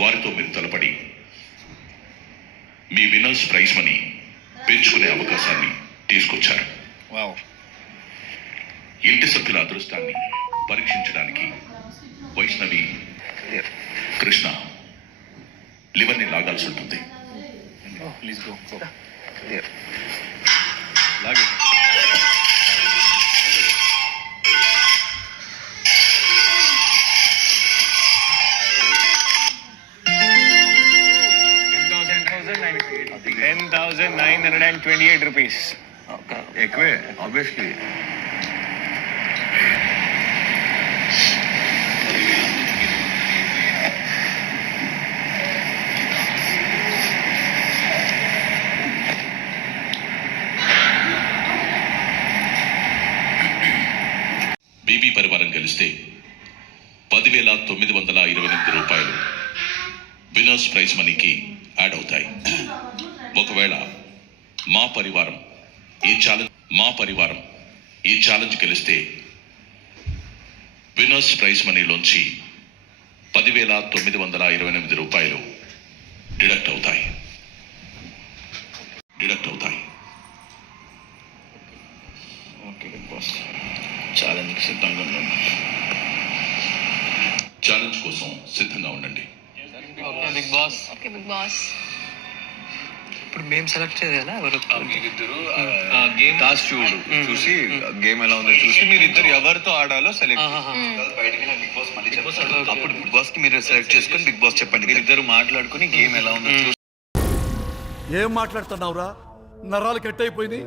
వారితో మీరు తలపడి మీ winners prize money పెంచుకునే అవకాశాన్ని తీసుకొచ్చారు. ఇంటి సభ్యుల అదృష్టాన్ని పరీక్షించడానికి వైష్ణవి, కృష్ణ లివర్ని లాగాల్సి ఉంటుంది. ₹10,928. ఎక్కువే ఆబ్వియస్లీ. బీబీ పరివారం గెలిస్తే ₹10,928 విన్నర్స్ ప్రైజ్ మనీకి యాడ్ అవుతాయి. ఒకవేళ మా పరివారం ఈ ఛాలెంజ్ గెలిస్తే విన్నర్స్ ప్రైజ్ మనీలోంచి ₹10,928 డిడక్ట్ అవుతాయి. ఓకే బిగ్ బాస్, ఛాలెంజ్కి సిద్ధంగా ఉన్నాను. ఛాలెంజ్ కోసం సిద్ధంగా ఉండండి. Bigg Boss. Okay Bigg Boss. ఇప్పుడు మేము సెలెక్ట్ చేయాలా? మీరిద్దరు టాస్క్ చూసి గేమ్ ఎలా ఉందో చూసి మీరిద్దరు ఎవరితో ఆడాలో సెలెక్ట్. అప్పుడు బిగ్ బాస్ కి మీరు సెలెక్ట్ చేసుకొని బిగ్ బాస్ చెప్పండి. మీరిద్దరు మాట్లాడుకుని గేమ్ ఎలా ఉందో చూసి. ఏం మాట్లాడుతున్నావురా? నరాలు కట్ అయిపోయింది.